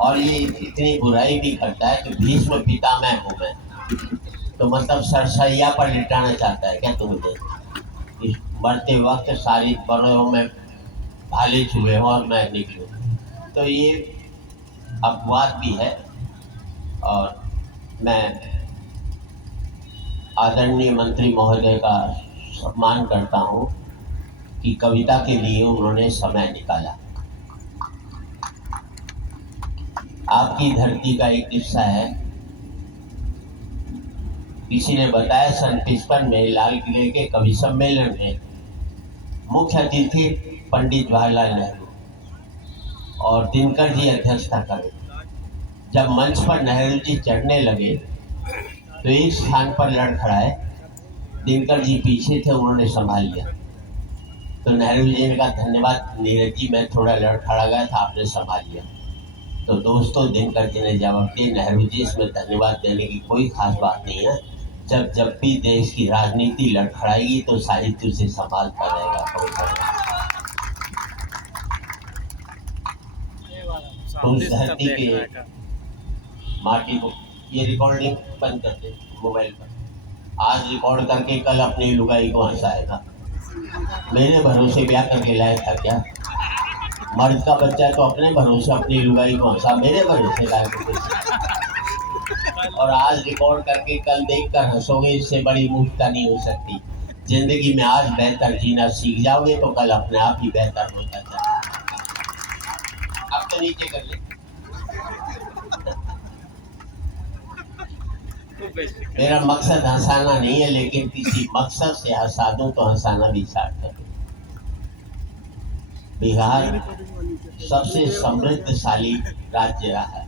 और ये इतनी बुराई भी करता है कि भीष्म पितामह हूँ मैं, तो मतलब सरसैया पर लिटाना चाहता है क्या तुम मुझे? इस मरते वक्त सारी बड़ों में भाले छुए हो और मैं निकलूँ, तो ये अपवाद भी है। और मैं आदरणीय मंत्री महोदय का सम्मान करता हूँ कि कविता के लिए उन्होंने समय निकाला। आपकी धरती का एक किस्सा है, किसी ने बताया सन 55 में लाल किले के कवि सम्मेलन में मुख्य अतिथि पंडित जवाहरलाल नेहरू और दिनकर जी अध्यक्षता करें। जब मंच पर नेहरू जी चढ़ने लगे तो एक स्थान पर लड़खड़ाए, दिनकर जी पीछे थे, उन्होंने संभाल लिया। तो नेहरू जी ने कहा धन्यवाद नीरज जी, मैं थोड़ा लड़खड़ा गया था, आपने संभाल लिया। तो दोस्तों दिनकर जी ने जवाब दिया नेहरू जी इसमें धन्यवाद देने की कोई खास बात नहीं है, जब भी देश की राजनीति लड़खड़ाएगी तो साहित्य से संभालता रहेगा। तो उस धरती के माटी को, ये रिकॉर्डिंग बंद कर दे मोबाइल पर, आज रिकॉर्ड करके कल अपनी लुगाई को हंसाएगा। मेरे भरोसे ब्याह करके लाया था क्या? मर्द का बच्चा तो अपने भरोसे अपनी लुगाई को हंसा, मेरे भरोसे लाया तो। और आज रिकॉर्ड करके कल देखकर हंसोगे, इससे बड़ी मूर्खता नहीं हो सकती। जिंदगी में आज बेहतर जीना सीख जाओगे तो कल अपने आप ही बेहतर हो जाता है। अब तो नीचे कर ले। मेरा मकसद हंसाना नहीं है, लेकिन किसी मकसद से हंसा दूं तो हंसाना भी सार्थक है। बिहार सबसे समृद्धशाली राज्य रहा है,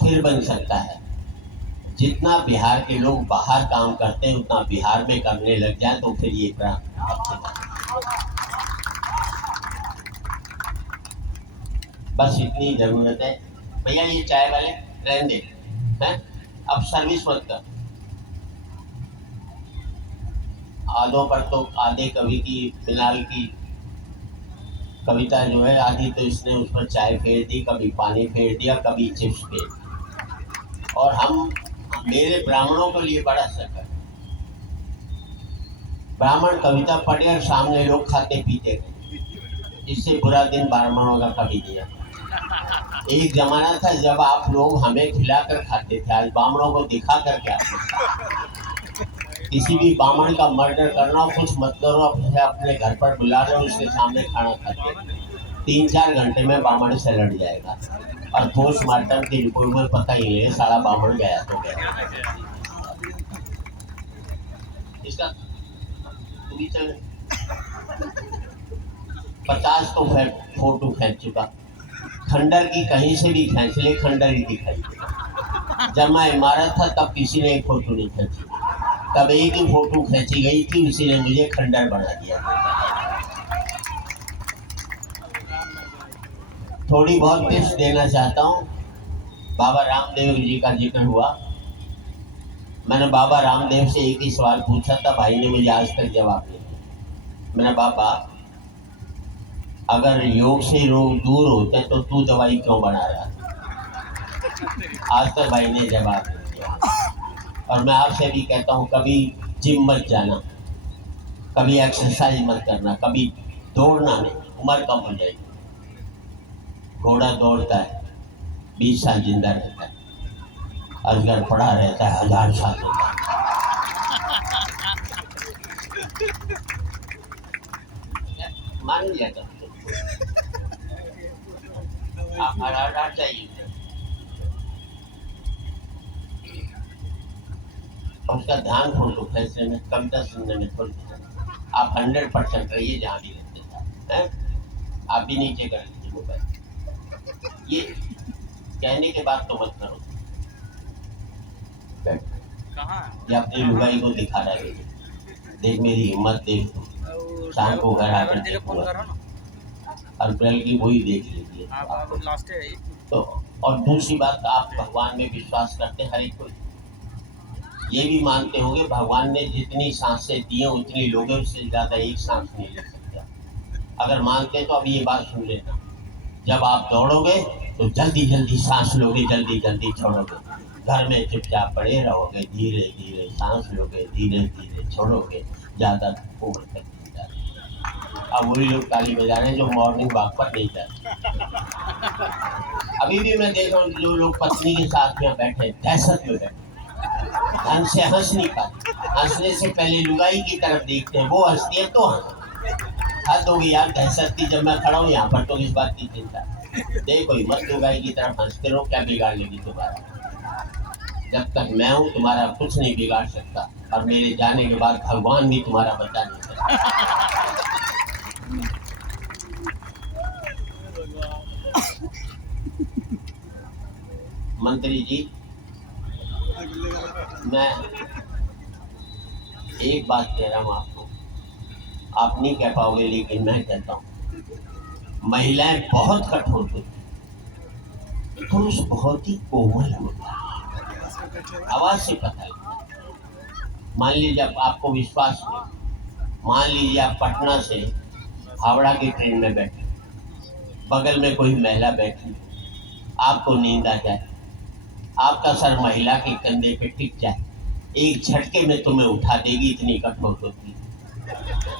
फिर बन सकता है। जितना बिहार के लोग बाहर काम करते हैं उतना बिहार में करने लग जाए तो फिर ये बस इतनी जरूरत है। भैया ये चाय वाले रहने दे हैं, अब सर्विस मत कर। आधों पर तो आधे कवि की फिलहाल की कविता जो है आधी तो इसने उस पर चाय फेर दी, कभी पानी फेर दिया, कभी चिप्स फेर दी। और हम मेरे ब्राह्मणों के लिए बड़ा शक है। ब्राह्मण कविता पढ़े और सामने लोग खाते पीते थे, इससे बुरा दिन ब्राह्मणों का कभी नहीं आता। एक जमाना था जब आप लोग हमें खिलाकर खाते थे, आज ब्राह्मणों को दिखा कर क्या? किसी भी ब्राह्मण का मर्डर करना, कुछ मत करो, अपने घर पर बुला रहे हो, उसके सामने खाना खाते 3-4 घंटे में ब्राह्मण से लड़ जाएगा। और पोस्टमार्टम की रिपोर्ट में पता ही नहीं सारा ब्राह्मण गया तो गया। इसका 50 तो फोटो खींच चुका, खंडर की कहीं से भी खींच ले, खंडर ही दिखाई दे। जब मैं इमारत था तब किसी ने एक फोटो नहीं खींची, तब एक ही फोटो खींची गई थी, उसी ने मुझे खंडर बना दिया। थोड़ी बहुत टिप्स देना चाहता हूँ। बाबा रामदेव जी का जिक्र हुआ, मैंने बाबा रामदेव से एक ही सवाल पूछा था, भाई ने मुझे आज तक जवाब नहीं दिया। मैंने बाबा अगर योग से रोग दूर होते तो तू दवाई क्यों बना रहा? आज तक भाई ने जवाब नहीं दिया। और मैं आपसे भी कहता हूँ कभी जिम मत जाना, कभी एक्सरसाइज मत करना, कभी दौड़ना नहीं, उम्र कम हो जाएगी। घोड़ा दौड़ता है 20 साल जिंदा रहता है, अजगर पड़ा रहता है 1000 साल होता है। मान लिया था आप चाहिए उसका ध्यान फोटो खींचने में, कविता सुनने में थोड़ी आप 100% रहिए जहाँ भी रहते हैं। आप भी नीचे कर लीजिए मोबाइल, ये कहने के बाद तो मत करो। ये अपनी लुगाई को दिखा रहा है, देख मेरी हिम्मत देख, शाम को घर आकर देखूंगा। अप्रैल की वही देख लीजिए। तो और दूसरी बात, आप भगवान में विश्वास करते हैं, हर एक को ये भी मानते होंगे भगवान ने जितनी सांसें दी हैं उतनी लोगों से ज्यादा एक सांस नहीं ले सकता। अगर मानते तो अब ये बात सुन लेना, जब आप दौड़ोगे तो जल्दी जल्दी सांस लोगे, जल्दी जल्दी छोड़ोगे। घर में चुपचाप पड़े रहोगे, धीरे धीरे सांस लोगे, धीरे धीरे छोड़ोगे, ज़्यादा धक्को मत लगेगा। अब वही लोग ताली बजा रहे हैं जो मॉर्निंग वॉक पर नहीं जाते। अभी भी मैं देख रहा हूँ जो लोग पत्नी के साथ में बैठे दहशत में बैठे, ढंग से हंस नहीं पाते, हंसने से पहले लुगाई की तरफ देखते हैं, वो हंसती है तो हंस। हद होगी यार दहशत की, जब मैं खड़ा हूँ यहाँ पर तो किस बात की चिंता। देखो मत लुगाई की तरफ हंसते रहो, क्या बिगाड़ लेगी तुम्हारा। जब तक मैं हूँ तुम्हारा कुछ नहीं बिगाड़ सकता, और मेरे जाने के बाद भगवान भी तुम्हारा बचा नहीं सकता। मंत्री जी, मैं एक बात कह रहा हूँ आपको, आप नहीं कह पाओगे लेकिन मैं कहता हूँ, महिलाएं बहुत कठोर होती, पुरुष बहुत ही कोमल होता है, आवाज से पता है। मान लीजिए आपको विश्वास नहीं, मान लीजिए आप पटना से हावड़ा की ट्रेन में बैठे, बगल में कोई महिला बैठी, आपको नींद आ जाए, आपका सर महिला के कंधे पे टिक जाए, एक झटके में तुम्हें उठा देगी, इतनी कठोर होती।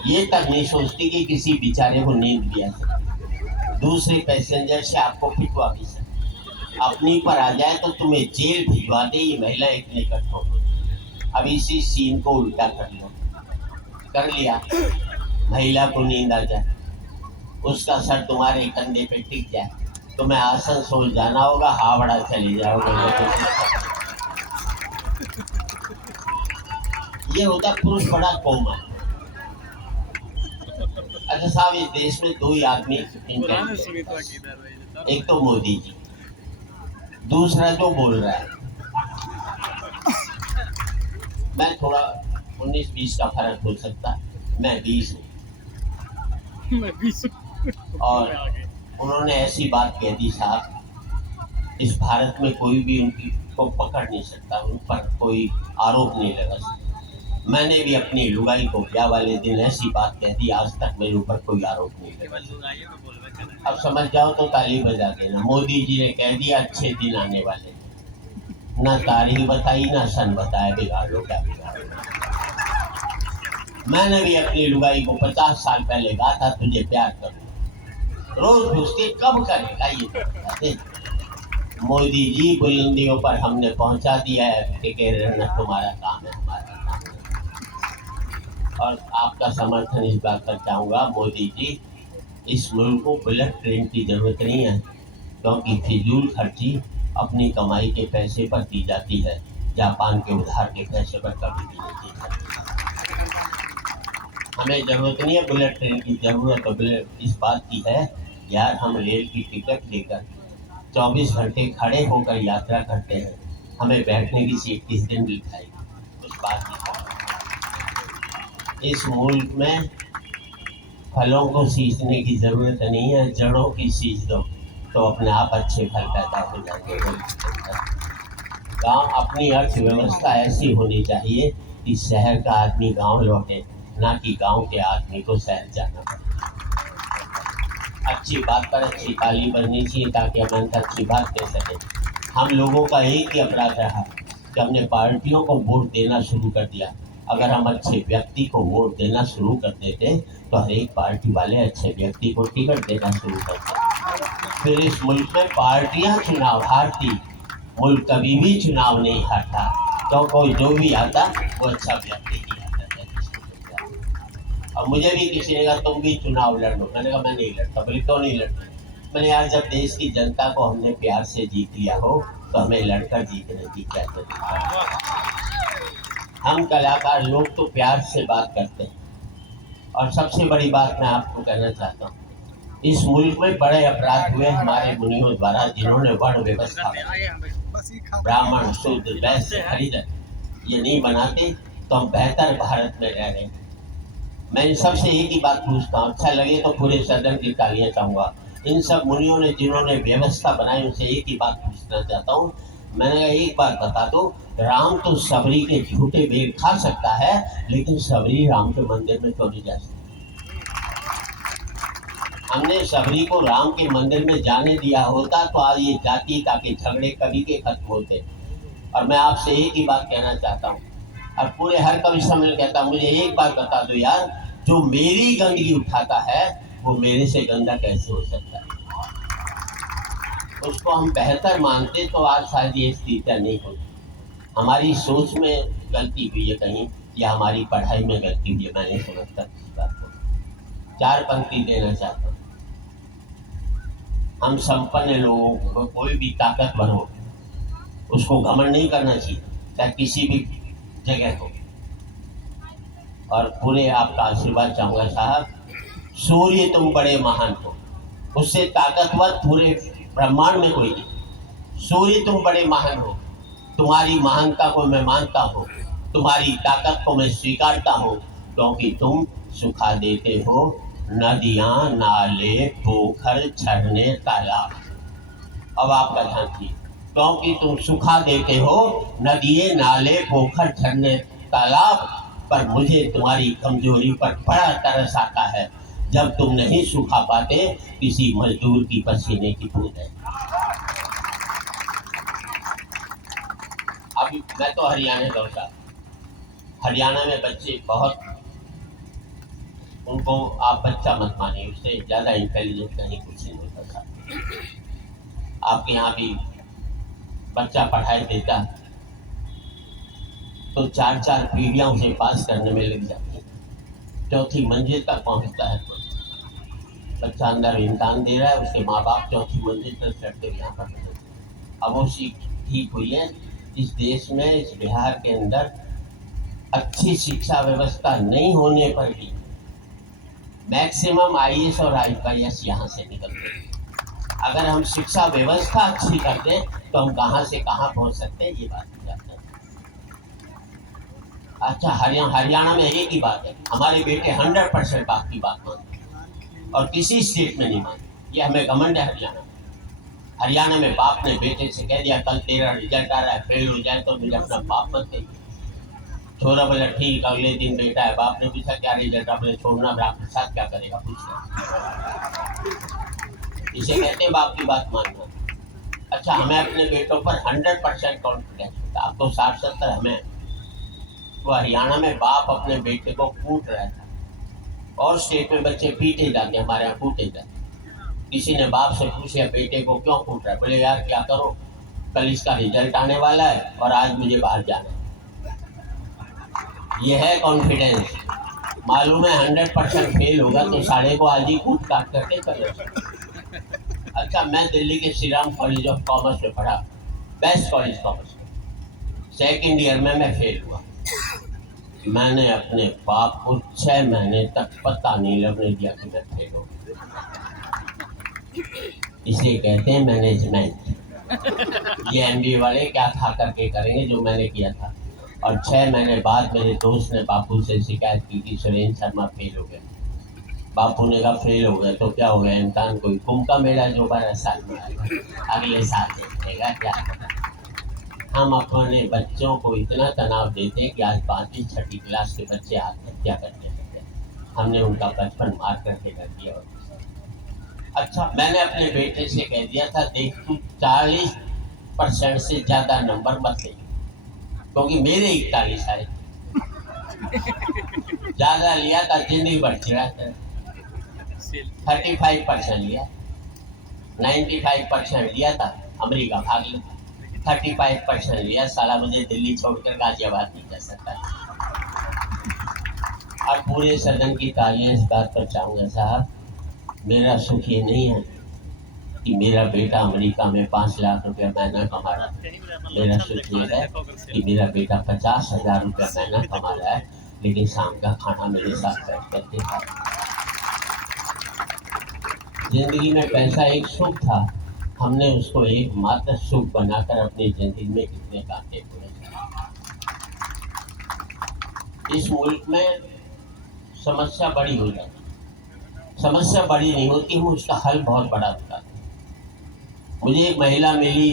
ये तक नहीं सोचती कि किसी बेचारे को नींद भी आ सकती, दूसरे पैसेंजर से आपको पिटवा भी सकती, अपनी पर आ जाए तो तुम्हें जेल भिजवा दे। ये महिला इतनी कठोर होती। अब इसी सीन को उल्टा कर लो, कर लिया, महिला को नींद आ जाए, उसका सर तुम्हारे कंधे पे टिक जाए, तुम्हें आसनसोल जाना होगा, हावड़ा चले जाओगे। ये होता पुरुष बड़ा कोमल। अच्छा साहब, इस देश में दो ही आदमी, एक तो मोदी जी, दूसरा जो बोल रहा है। मैं थोड़ा 19-20 का फर्क हो सकता, मैं 20 हूँ। और उन्होंने ऐसी बात कह दी साहब, इस भारत में कोई भी उनकी को पकड़ नहीं सकता, उन पर कोई आरोप नहीं लगा सकता। मैंने भी अपनी लुगाई को ब्याह वाले दिन ऐसी बात कह दी, आज तक मेरे ऊपर कोई आरोप नहीं लगा। अब समझ जाओ तो ताली बजा देना। मोदी जी ने कह दिया अच्छे दिन आने वाले, ना तारीख बताई ना सन बताया, बिगाड़ लो क्या बिगाड़ लो। मैंने भी अपनी लुगाई को 50 साल पहले कहा था तुझे प्यार करूँ, रोज पूछते कब करेगा ये। मोदी जी बुलंदियों पर हमने पहुंचा दिया है कि रहना तुम्हारा काम है, हमारा काम है। और आपका समर्थन इस बात पर चाहूँगा, मोदी जी इस मुल्क को बुलेट ट्रेन की जरूरत नहीं है, क्योंकि फिजूल खर्ची अपनी कमाई के पैसे पर की जाती है, जापान के उधार के पैसे पर कभी भी नहीं की जाती। हमें जरूरत नहीं है बुलेट ट्रेन की, जरूरत तो इस बात की है यार, हम रेल की टिकट लेकर 24 घंटे खड़े होकर यात्रा करते हैं, हमें बैठने की सीट किस दिन मिल जाएगी, उस बात की। इस मुल्क में फलों को सींचने की जरूरत नहीं है, जड़ों की सींच दो तो अपने आप अच्छे फल पैदा हो जाएंगे। गांव अपनी अर्थव्यवस्था ऐसी होनी चाहिए कि शहर का आदमी गांव लौटे, ना कि गांव के आदमी को शहर जाना पड़े। अच्छी बात पर अच्छी ताली बजनी चाहिए ताकि हम अच्छी बात कह सकें। हम लोगों का एक ही अपराध रहा कि हमने पार्टियों को वोट देना शुरू कर दिया। अगर हम अच्छे व्यक्ति को वोट देना शुरू कर देते तो हर एक पार्टी वाले अच्छे व्यक्ति को टिकट देना शुरू करते। फिर इस मुल्क में पार्टियां चुनाव हारती, मुल्क कभी भी चुनाव नहीं हारता, तो कोई जो भी आता वो अच्छा व्यक्ति ही आता है। और मुझे भी किसी ने कहा तुम भी चुनाव लड़ लो, मैंने कहा मैं नहीं लड़ता। बोले क्यों नहीं लड़ता? मैंने यार जब देश की जनता को हमने प्यार से जीत लिया हो तो हमें लड़कर जीतने की क्या जरूरत है। हम कलाकार लोग तो प्यार से बात करते हैं। और सबसे बड़ी बात मैं आपको कहना चाहता हूँ, इस मुल्क में बड़े अपराध हुए हमारे मुनियों द्वारा, जिन्होंने वर्ण व्यवस्था, ब्राह्मण शूद्र वैश्य हरिजन ये नहीं बनाते तो हम बेहतर भारत में रह रहे। मैं इन सबसे एक ही बात पूछता हूँ, अच्छा लगे तो पूरे सदन की तालियां चाहूँगा। इन सब मुनियों ने जिन्होंने व्यवस्था बनाई उनसे एक ही बात पूछना चाहता हूँ। मैंने एक बात बता दो, राम तो सबरी के झूठे बेर खा सकता है, लेकिन सबरी राम के मंदिर में क्यों नहीं जा सकती? हमने सबरी को राम के मंदिर में जाने दिया होता तो आज ये जातीयता के झगड़े कभी के खत्म होते। और मैं आपसे एक ही बात कहना चाहता हूँ, और पूरे हर कवि सम्मेलन कहता हूँ, मुझे एक बात बता दो यार, जो मेरी गंदगी उठाता है वो मेरे से गंदा कैसे हो सकता है? उसको हम बेहतर मानते तो आज शायद ये स्थितियाँ नहीं होती। हमारी सोच में गलती हुई है कहीं, या हमारी पढ़ाई में गलती हुई है, मैं नहीं समझता इस बात को। 4 पंक्ति देना चाहता हूँ। हम संपन्न लोगों को, कोई भी ताकतवर हो, उसको घमंड नहीं करना चाहिए, चाहे किसी भी जगह हो। और पूरे आपका आशीर्वाद चाहूँगा साहब। सूर्य तुम बड़े महान हो, उससे ताकतवर पूरे ब्रह्मांड में कोई नहीं। सूर्य तुम बड़े महान हो, तुम्हारी महानता को मैं मानता हूँ, तुम्हारी ताकत को मैं स्वीकारता हूँ, क्योंकि तुम सुखा देते हो नदियाँ, नाले, पोखर, झरने, तालाब। अब आपका ध्यान दीजिए, क्योंकि तुम सुखा देते हो नदियाँ, नाले, पोखर, झरने, तालाब, पर मुझे तुम्हारी कमजोरी पर बड़ा तरस आता है जब तुम नहीं सुखा पाते किसी मजदूर की पसीने की बूंदें। अभी मैं तो हरियाणा लौटा, हरियाणा में बच्चे बहुत, उनको आप बच्चा मत मानिए, उससे ज़्यादा इंटेलिजेंट कहीं कुछ नहीं होता था। आपके यहाँ भी बच्चा पढ़ाई देता तो 4-4 पीढ़ियाँ उसे पास करने में लग जाती, चौथी मंजिल तक पहुँचता है तो बच्चा अंदर इम्तहान दे रहा है, उसके माँ बाप चौथी मंजिल तक चढ़ते यहाँ पर। अब वो सीख ठीक हुई है। इस देश में, इस बिहार के अंदर अच्छी शिक्षा व्यवस्था नहीं होने पर भी मैक्सिमम IAS और IPS यहाँ से निकलते हैं। अगर हम शिक्षा व्यवस्था अच्छी कर दें तो हम कहाँ से कहाँ पहुँच सकते हैं, ये बात जानते हैं। अच्छा, हरियाणा में एक ही बात है, हमारे बेटे 100% बाप की बात मानते और किसी स्टेट में नहीं मानते। ये हमें घमंड है हरियाणा में। हरियाणा में बाप ने बेटे से कह दिया कल तेरा रिजल्ट आ रहा है, फेल हो जाए तो मुझे अपना बाप मत कहिए। छोरा बोला ठीक, अगले दिन बेटा है, बाप ने पूछा क्या रिजल्ट, आपने छोड़ना, आपके साथ क्या करेगा, पूछना। इसे कहते हैं बाप की बात मानना। अच्छा, हमें अपने बेटों पर 100% कॉन्फिडेंस होता, अब तो 60-70 हमें। तो हरियाणा में बाप अपने बेटे को कूट रहा था, और स्टेट में बच्चे पीटे जाते, हमारे यहाँ कूटे जाते। किसी ने बाप से पूछा बेटे को क्यों कूट रहा है, बोले यार क्या करो, कल इसका रिजल्ट आने वाला है और आज मुझे बाहर जाना है। ये है कॉन्फिडेंस। मालूम है 100% फेल होगा तो साढ़े को आज ही कूट काट करके कर। अच्छा, मैं दिल्ली के Shri Ram college of commerce में पढ़ा, बेस्ट कॉलेज कॉमर्स में। 2nd ईयर में मैं फेल हुआ। मैंने अपने बाप को 6 महीने तक पता नहीं लगने दिया कि मैं फेल हो गया। इसे कहते हैं मैनेजमेंट। ये MBA वाले क्या खा करके करेंगे जो मैंने किया था। और 6 महीने बाद मेरे दोस्त ने बापू से शिकायत की कि सुरेंद्र शर्मा फेल हो गए। बापू ने कहा फेल हो गए तो क्या हो गया, इम्तहान कोई कुंभ का मेला जो 12 साल में आएगा, अगले साल देखेगा क्या। हम अपने बच्चों को इतना तनाव देते हैं कि आज 5वीं 6ठी क्लास के बच्चे आत्महत्या करने लगे। हमने उनका बचपन मार करके कर दिया। अच्छा, मैंने अपने बेटे से कह दिया था देख तू 40% से ज़्यादा नंबर मत ले, क्योंकि मेरे 41 आए, ज़्यादा लिया था जिंदगी भर चिढ़ा था। 35% लिया, 95% लिया था, अमेरिका भाग लिया। 35% लिया, साला मुझे दिल्ली छोड़कर गाजियाबाद नहीं जा सकता। और पूरे सदन की तालियां इस बात पर चाहूँगा साहब, मेरा सुख ये नहीं है कि मेरा बेटा अमेरिका में 5 लाख रुपया महीना कमा रहा है। मेरा सुख ये है कि मेरा बेटा 50,000 रुपया महीना कमा रहा है, लेकिन शाम का खाना मेरे साथ बैठ करके खा रहा है। जिंदगी में पैसा एक सुख था, हमने उसको एक मात्र सुख बनाकर अपनी जिंदगी में कितने कांटे पूरे किए। इस मुल्क में समस्या बड़ी हो जाती, समस्या बड़ी नहीं होती, हम उसका हल बहुत बड़ा होता है। मुझे एक महिला मिली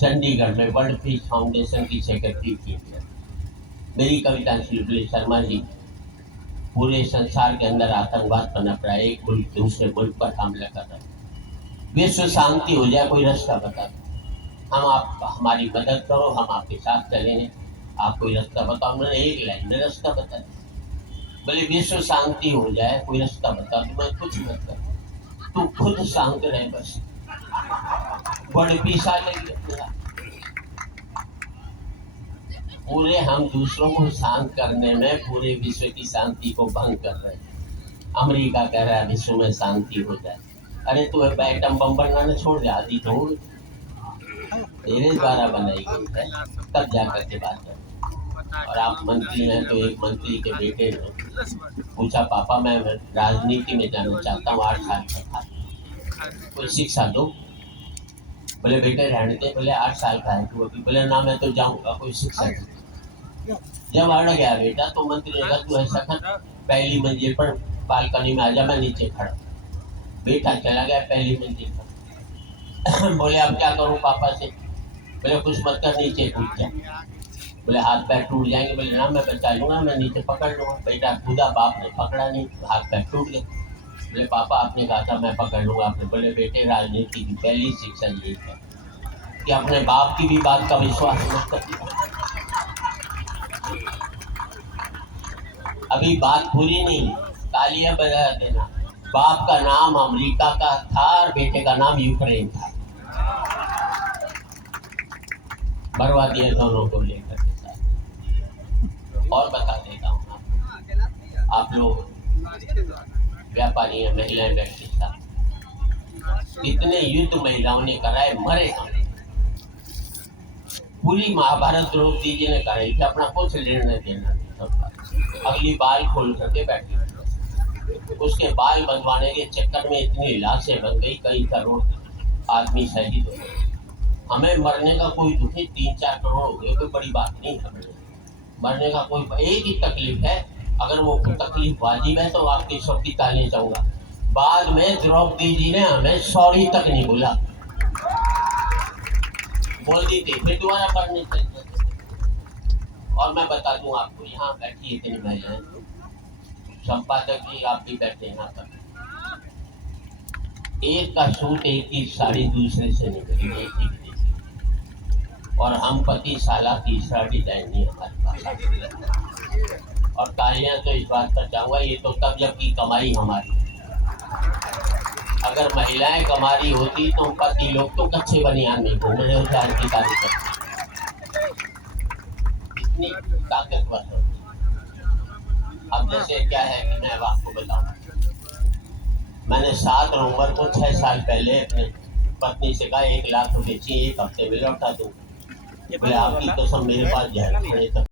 चंडीगढ़ में, वर्ल्ड पीस फाउंडेशन की सेक्रेटरी थी, मेरी कविता श्री शर्मा जी। पूरे संसार के अंदर आतंकवाद पनप रहा है, एक मुल्क दूसरे मुल्क पर हमला कर रहा है। विश्व शांति हो जाए, कोई रास्ता बता दो, हम आप हमारी मदद करो, हम आपके साथ चलेंगे, आप कोई रास्ता बताओ। मैंने एक लाइन में रास्ता बता दिया। बोले विश्व शांति हो जाए, कोई रास्ता बता दो, मैं कुछ मत कर, तू खुद शांत रहे बस, बड़े पीसा लेंगे अपना। पूरे हम दूसरों को शांत करने में पूरे विश्व की शांति को भंग कर रहे हैं। अमेरिका कह रहा है विश्व में शांति हो जाए। अरे तू एटम बम बनाना छोड़ दे, आदि तो तेरे द्वारा बनाई गई है, तब जाकर के बात कर। और आप मंत्री हैं, तो एक मंत्री के बेटे ने पूछा पापा मैं राजनीति में जाना चाहता हूँ, 8 साल का था, कोई शिक्षा दो। बोले बेटे रहने दे। बोले 8 साल का है तू अभी। बोले ना मैं तो जाऊंगा, कोई शिक्षा दो। जब अड़ गया बेटा तो मंत्री ने कहा तू ऐसा कर, पहली मंजिल पर बालकनी में आजा, मैं नीचे खड़ा। बेटा चला गया पहली मंजिल पर। बोले अब क्या करूं पापा से। बोले कुछ मत कर, नीचे कूद जा। बोले हाथ पैर टूट जाएंगे। बोले ना मैं बचा लूंगा, मैं नीचे पकड़ लूंगा। बेटा कूदा, बाप ने पकड़ा नहीं, हाथ पैर टूट गए। बोले पापा आपने कहा था मैं पकड़ लूंगा आपने। बोले बेटे राजनीति की पहली शिक्षा यही है कि अपने बाप की भी बात का विश्वास मत करिए। अभी बात पूरी नहीं, तालियां बजा देना। बाप का नाम अमेरिका का था और बेटे का नाम यूक्रेन था। मरवा दिया दोनों को लेकर के साथ। और बता देता हूँ आप लोग व्यापारी हैं, महिलाएं व्यक्ति साथ कितने युद्ध महिलाओं ने कराए, मरे हम। पूरी महाभारत द्रौपदी जी ने कराई कि अपना कुछ लेना देना नहीं सबका। अगली बाल खोल करके बैठी, उसके बाल बनवाने के चक्कर में इतनी लाशें बन गई, कई करोड़ आदमी शहीद हो गए। हमें मरने का कोई दुख नहीं, 3-4 करोड़ हो गए, कोई बड़ी बात नहीं। हमें मरने का कोई एक ही तकलीफ है, अगर वो तकलीफ वाजिब है तो आपकी शक्ति ताली चाहूंगा। बाद में द्रौपदी जी ने हमें सॉरी तक नहीं बोला, बोल दी थी, फिर दोबारा पढ़ने चल जाते। और मैं बता दूं आपको, यहाँ बैठी इतनी महिलाएं, संपादक जी आप भी बैठे यहाँ पर, एक का सूट एक की साड़ी दूसरे से निकली, एक ही विदेशी। और हम पति साला तीसरा डिजाइन नहीं हमारे पास। और तालियां तो इस बात पर चाहूंगा, ये तो तब जबकि कमाई हमारी। अगर महिलाएं कमा रही होती तो पति लोग तो कच्चे बनियान में घूम रहे होते आज की तारीख में। इतनी ताकतवर है। अब जैसे क्या है कि मैं आपको बताऊं, मैंने 7 नवंबर को 6 साल पहले अपने पत्नी से कहा 1 लाख रुपए चाहिए, 1 हफ्ते में लौटा दूं। बोले आपकी कसम मेरे पास जाए खड़े तक